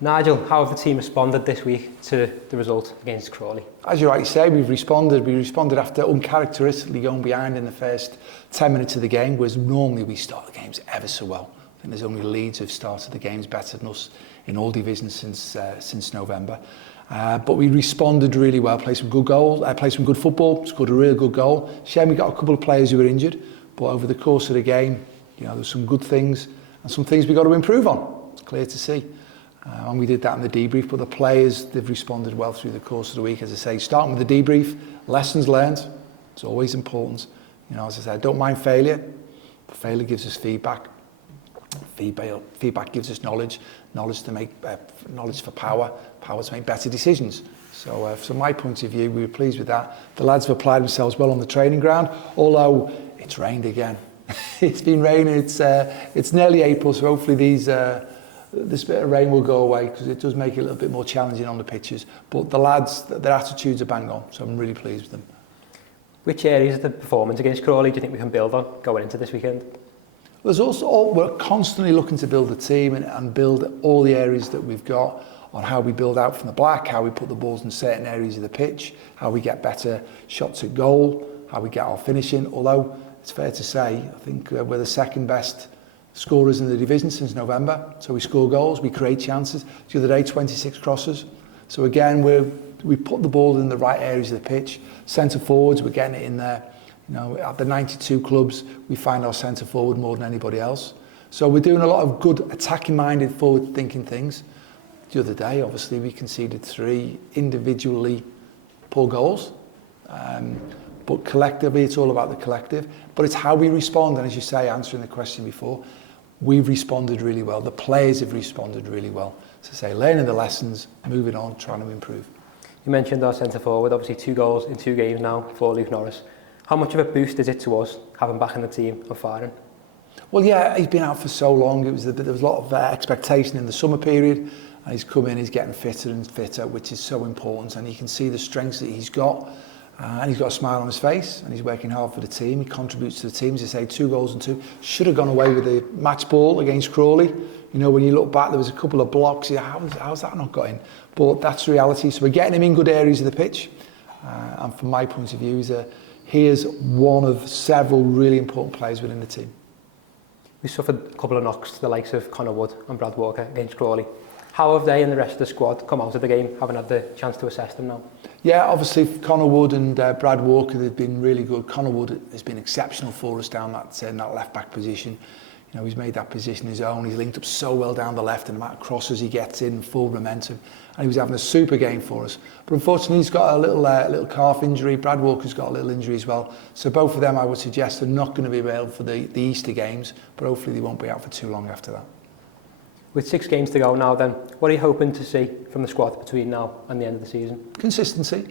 Nigel, how have the team responded this week to the result against Crawley? As you rightly say, we've responded. We responded after uncharacteristically going behind in the first 10 minutes of the game, whereas normally we start the games ever so well. I think there's only Leeds who've started the games better than us in all divisions since November. But we responded really well, played some good goals, played some good football, scored a real good goal. Shame we got a couple of players who were injured, but over the course of the game, there's some good things and some things we've got to improve on. It's clear to see. And we did that in the debrief, but the players, they've responded well through the course of the week. As I say, starting with the debrief, lessons learned, it's always important. As I said, don't mind failure, but failure gives us feedback. Feedback gives us knowledge to make, knowledge for power to make better decisions. So from my point of view, we were pleased with that. The lads have applied themselves well on the training ground, although it's rained again. It's been raining, it's nearly April, so hopefully this bit of rain will go away, because it does make it a little bit more challenging on the pitches. But the lads, their attitudes are bang on, so I'm really pleased with them. Which areas of the performance against Crawley do you think we can build on going into this weekend? There's also, we're constantly looking to build the team and build all the areas that we've got on how we build out from the back, how we put the balls in certain areas of the pitch, how we get better shots at goal, how we get our finishing. Although it's fair to say, I think we're the second best scorers in the division since November. So we score goals, we create chances. The other day, 26 crosses. So again, we put the ball in the right areas of the pitch. Centre forwards, we're getting it in there. At the 92 clubs, we find our centre forward more than anybody else. So we're doing a lot of good attacking-minded, forward-thinking things. The other day, obviously, we conceded 3 individually poor goals. But collectively, it's all about the collective. But it's how we respond. And as you say, answering the question before, we've responded really well. The players have responded really well. So say, learning the lessons, moving on, trying to improve. You mentioned our centre forward, obviously 2 goals in 2 games now for Luke Norris. How much of a boost is it to us having back in the team and firing? Well, yeah, he's been out for so long. There was a lot of expectation in the summer period, and he's come in, he's getting fitter and fitter, which is so important. And you can see the strengths that he's got, and he's got a smile on his face, and he's working hard for the team. He contributes to the team. As I say, 2 goals and 2. Should have gone away with the match ball against Crawley. When you look back, there was a couple of blocks. How's that not got in? But that's reality. So we're getting him in good areas of the pitch. And from my point of view, he is one of several really important players within the team. We suffered a couple of knocks to the likes of Connor Wood and Brad Walker against Crawley. How have they and the rest of the squad come out of the game, having had the chance to assess them now? Yeah, obviously Connor Wood and Brad Walker, they've been really good. Connor Wood has been exceptional for us down that left-back position. He's made that position his own. He's linked up so well down the left, and the amount of crosses he gets in, full momentum. And he was having a super game for us. But unfortunately, he's got a little calf injury. Brad Walker's got a little injury as well. So both of them, I would suggest, are not going to be available for the Easter games, but hopefully they won't be out for too long after that. With 6 games to go now then, what are you hoping to see from the squad between now and the end of the season? Consistency.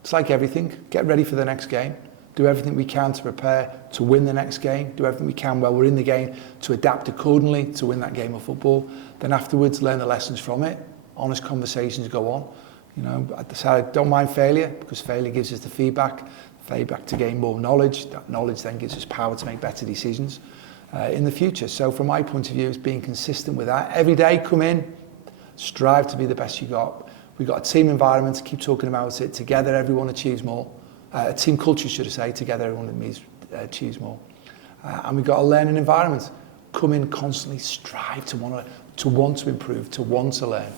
It's like everything. Get ready for the next game. Do everything we can to prepare to win the next game. Do everything we can while we're in the game to adapt accordingly to win that game of football. Then afterwards, learn the lessons from it. Honest conversations go on. I don't mind failure, because failure gives us the feedback to gain more knowledge. That knowledge then gives us power to make better decisions in the future. So from my point of view, it's being consistent with that. Every day, come in, strive to be the best you got. We've got a team environment, keep talking about it. Together, everyone achieves more. A team culture, should I say, together everyone achieves more. And we've got a learning environment. Come in constantly, strive to want to improve, to want to learn.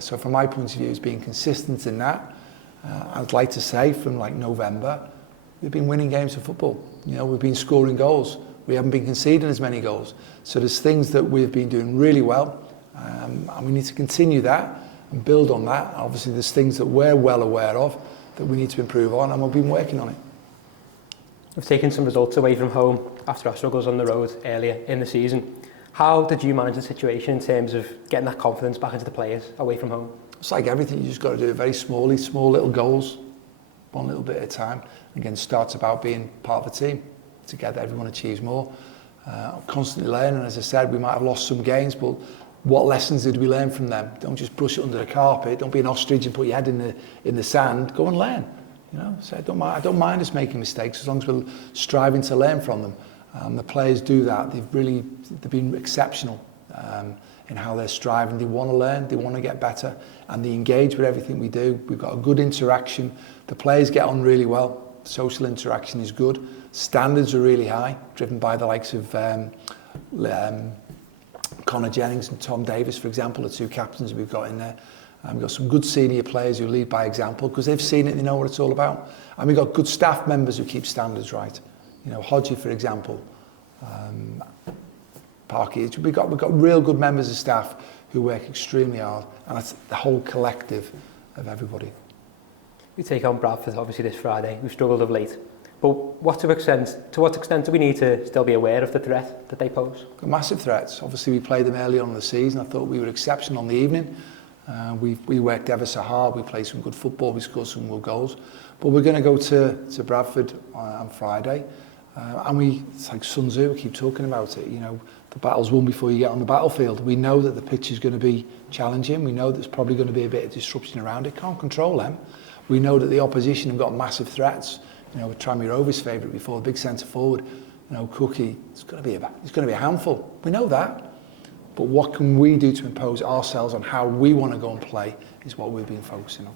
So from my point of view, it's being consistent in that. I'd like to say from November, we've been winning games of football. We've been scoring goals. We haven't been conceding as many goals. So there's things that we've been doing really well, and we need to continue that and build on that. Obviously, there's things that we're well aware of that we need to improve on, and we've been working on it. We've taken some results away from home after our struggles on the road earlier in the season. How did you manage the situation in terms of getting that confidence back into the players away from home? It's like everything, you just got to do it very small little goals, one little bit at a time. Again, starts about being part of the team. Together, everyone achieves more. Constantly learning, as I said, we might have lost some games, but what lessons did we learn from them? Don't just brush it under the carpet. Don't be an ostrich and put your head in the sand. Go and learn. So I don't mind us making mistakes as long as we're striving to learn from them. The players do that. They've been exceptional in how they're striving. They want to learn, they want to get better, and they engage with everything we do. We've got a good interaction. The players get on really well. Social interaction is good. Standards are really high, driven by the likes of Connor Jennings and Tom Davis, for example, the two captains we've got in there. We've got some good senior players who lead by example because they've seen it, they know what it's all about. And we've got good staff members who keep standards right. You know, Hodgie, for example, Parky. We've got real good members of staff who work extremely hard, and that's the whole collective of everybody. We take on Bradford obviously this Friday. We've struggled of late. But to what extent do we need to still be aware of the threat that they pose? Massive threats. Obviously, we played them early on in the season. I thought we were exceptional on the evening. We worked ever so hard. We played some good football. We scored some good goals. But we're going to go to Bradford on Friday. And it's like Sun Tzu, we keep talking about it. You know, the battle's won before you get on the battlefield. We know that the pitch is going to be challenging. We know there's probably going to be a bit of disruption around it. Can't control them. We know that the opposition have got massive threats. You know, with Tranmere Rovers' favourite before, the big centre forward, you know, Cookie, it's going to be a handful. We know that. But what can we do to impose ourselves on how we want to go and play is what we've been focusing on.